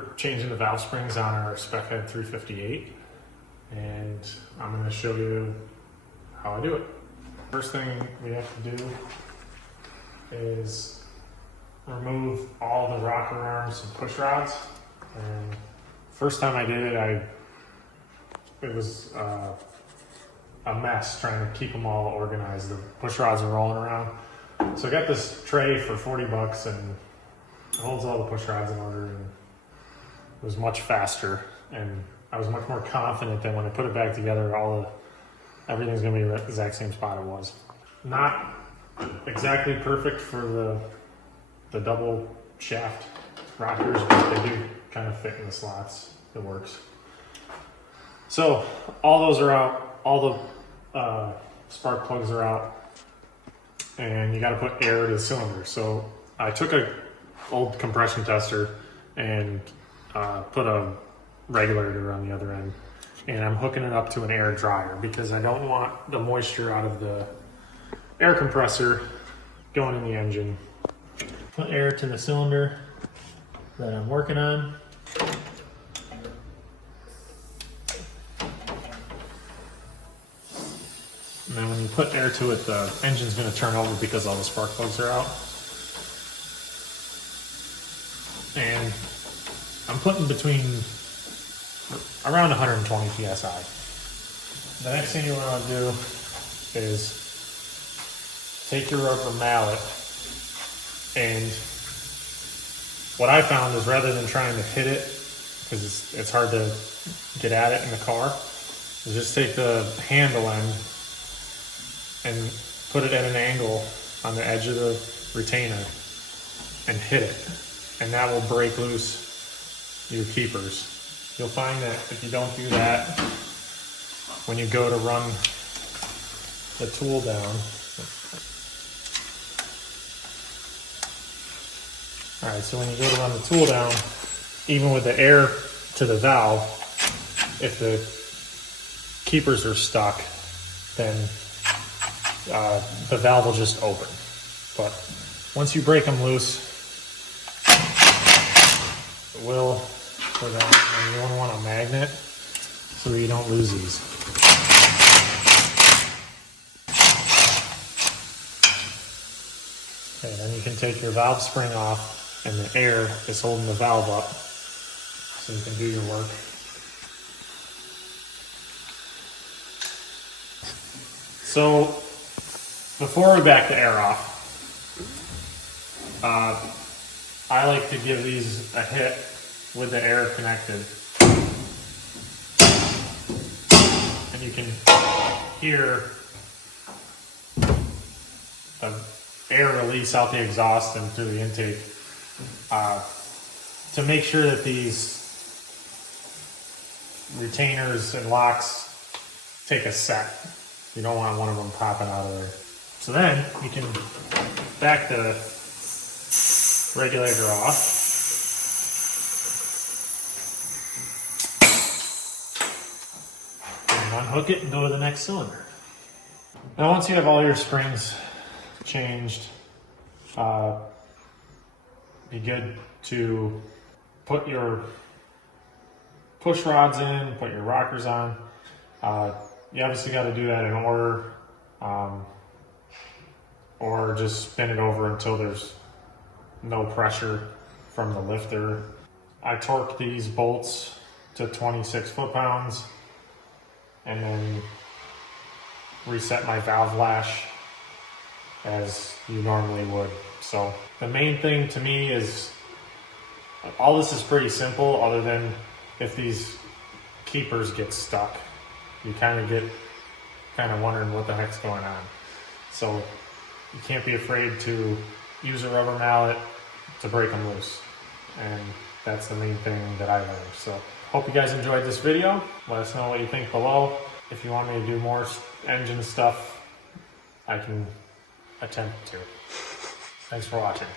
we're changing the valve springs on our spec head 358, and I'm going to show you how I do it. First thing we have to do is remove all the rocker arms and push rods. And first time I did it, it was a mess trying to keep them all organized. The push rods are rolling around. So I got this tray for 40 bucks and it holds all the push rods in order, and it was much faster, and I was much more confident that when I put it back together, everything's gonna be the exact same spot it was. Not exactly perfect for the double shaft rockers, but they do kind of fit in the slots. It works. So all those are out, all the spark plugs are out, and you got to put air to the cylinder. So I took a old compression tester and put a regulator on the other end, and I'm hooking it up to an air dryer because I don't want the moisture out of the air compressor going in the engine. Put air to the cylinder that I'm working on. And then when you put air to it, the engine's going to turn over because all the spark plugs are out. And I'm putting between around 120 PSI. The next thing you want to do is take your rubber mallet, and what I found is rather than trying to hit it, because it's hard to get at it in the car, is just take the handle end and put it at an angle on the edge of the retainer and hit it. And that will break loose your keepers. You'll find that if you don't do that, when you go to run the tool down, alright, so when you go to run the tool down, even with the air to the valve, if the keepers are stuck, then the valve will just open. But once you break them loose, it will go down, and you want a magnet so you don't lose these. Okay, then you can take your valve spring off, and the air is holding the valve up so you can do your work. So before we back the air off, I like to give these a hit with the air connected. And you can hear the air release out the exhaust and through the intake to make sure that these retainers and locks take a set. You don't want one of them popping out of there. So then you can back the regulator off. And unhook it and go to the next cylinder. Now once you have all your springs changed, be good to put your push rods in, put your rockers on. You obviously got to do that in order, or just spin it over until there's no pressure from the lifter. I torque these bolts to 26 foot-pounds and then reset my valve lash as you normally would. So the main thing to me is, all this is pretty simple other than if these keepers get stuck. You kind of wondering what the heck's going on. So you can't be afraid to use a rubber mallet to break them loose. And that's the main thing that I learned. So hope you guys enjoyed this video. Let us know what you think below. If you want me to do more engine stuff, I can attempt to. Thanks for watching.